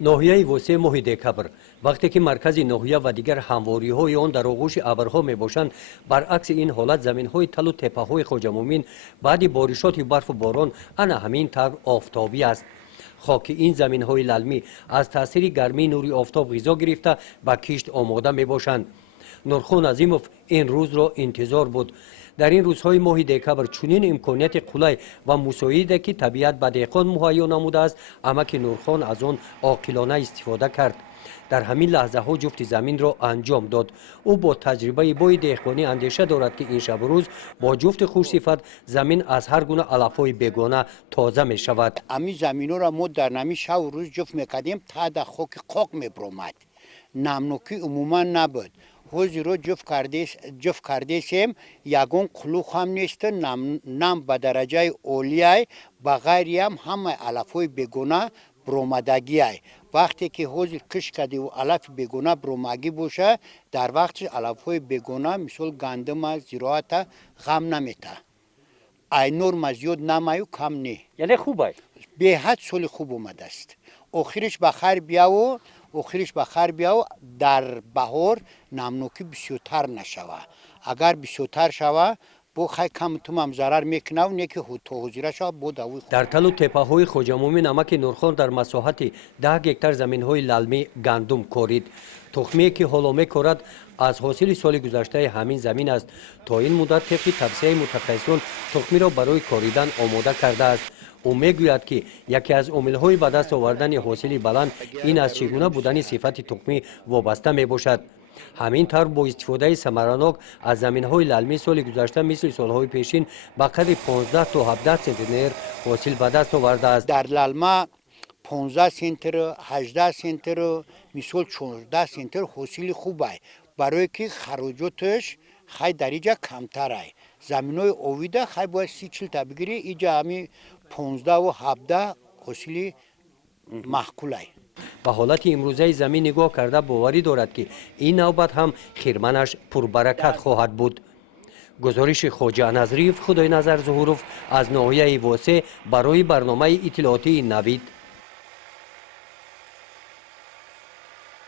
ناحیه وسیع ماه دکبر وقتی که مرکز ناحیه و دیگر همواری های آن در آغوش ابرها می باشند، برعکس این حالت زمین های تل و تپه های خواجه بعد بارشات برف و باران انا همین طور آفتابی است. خاک این زمین های للمی از تاثیر گرمی نوری آفتاب غذا گرفته به کشت آماده می باشند. نورخان عظیموف این روز را انتظار بود. در این روزهای ماه دکبر چنین امکانیت قلای و مساعده که طبیعت به دهقان مهیا نموده است، اما که نورخان از آن عاقلانه استفاده کرد. در همین لحظه ها جفت زمین را انجام داد. او با تجربه بای دهقانی اندیشه دارد که این شب و روز با جفت خوش صفت زمین از هر گونه علفهای بیگانه تازه می شود. امی زمین را ما در نمی شب و روز جفت میکردیم تا در خاک قاق می برومد. نمنوکی عموما نبود. حوزی رو جفت کرده سیم یگون قلوخ هم نیست. نم به درجه اولیای بغیری هم همه علفهای بیگانه برومدگی های. وقتی که حوزی کش کردی و علف بیگانه برومگی باشه، در وقتش علفهای بیگانه مثل گندم زراعت غم نمیته. اینور مزیاد نمیو کم نی. یعنی خوبه. به حد سال خوب اومده است. آخرش بخیر بیا و در بهار نمنوکی بسیارتر نشوه. اگر بسیارتر شوه بو خیلی کم هم ضرر میکنه و نیکی توزیره شوه بود. در تل و تپه های خواجه مومن نمک نورخان در مساحت 10 هکتار زمین های للمی گندم کارید. تخمی که حالا میکارد از حاصل سال گذشته همین زمین است. تا این مدت طبق توصیه متخصصان تخمی را برای کاریدن آماده کرده است. او میگوید که یکی از عامل‌های به دست آوردن حاصل بلند این از چگونه بودن صفت تخمی وابسته می باشد. همین طور با استفاده ثمرناک از زمین‌های للمی سال گذشته مثل سال‌های پیشین به قدر 15 تا 17 سانتی حاصل به دست آورده است. در للما 15 سانتی 18 سانتی مثل 14 سانتی حاصل خوبه، برای که خراجاتش خیلی درجه کمتر است. زمین‌های اویده خیلی باید 30-40 تا بگیری، اینجا همین 15 و 17 حاصل معقول است. به حالت امروزه زمین نگاه کرده باوری دارد که این نوبت هم خیرمنش پربرکت خواهد بود. گزارش خواجه نظریف خدای نظر ظهوروف از ناحیه واسه برای برنامه اطلاعاتی نوید.